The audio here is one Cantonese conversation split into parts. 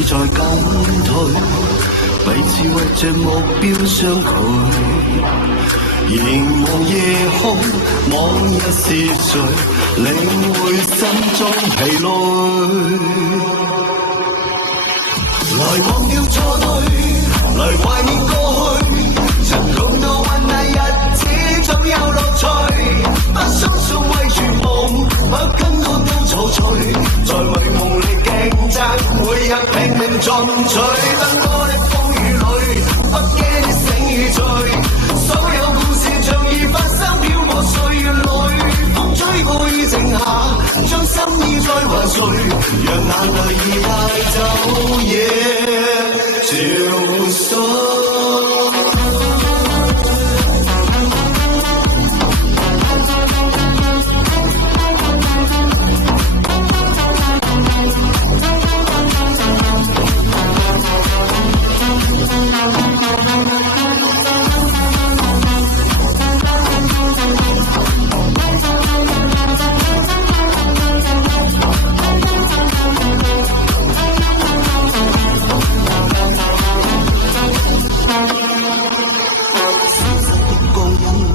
你在減退，彼此為這目標相距。凝望夜空，往日是誰領會心中疲累？來忘掉錯對，來懷念過去，曾共度患難日子總有樂趣。不相信為住夢，不跟我都憔悴，在迷夢裏競爭，每日拼命進取。奔波的風雨裏，不驚的醒與醉，所有故事像已發生，飄過歲月裏。風吹過雨靜下，將心意再還誰？讓眼淚已帶走夜潮水。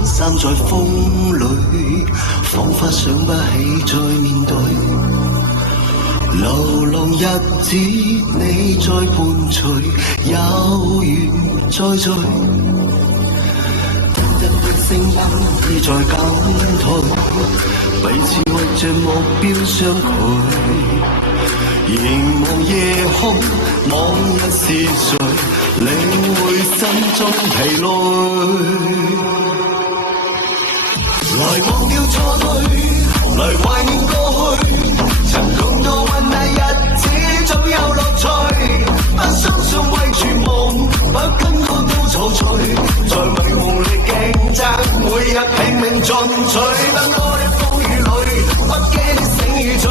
散在風裏，彷彿想不起再面對。流浪日子你在伴隨，有緣再聚。真正的聲音你在減退，彼此為這目標相距。凝望夜空，往日是誰領會心中疲累？來忘掉錯對，來懷念過去，曾共度患難日子總有樂趣。不相信為住夢，不跟我都憔悴，在迷夢裏競爭，每日拼命進取。奔波的風雨裏，不驚的醒與醉，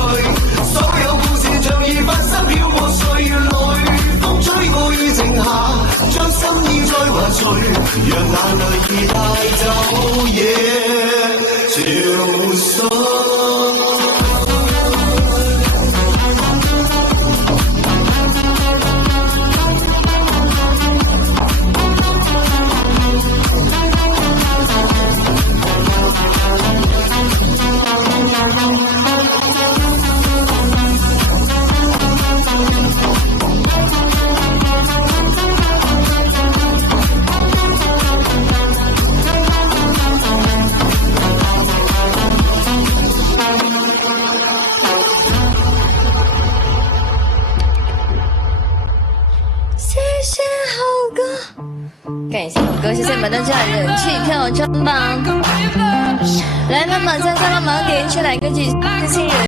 所有故事像已發生，飄過歲月裏。風吹過雨靜下，將心意再還誰？讓眼淚已帶走夜潮水。感谢我哥，谢谢你们的这样人气票，真棒！来，帮忙在下帮忙点一曲来歌曲《知心人》。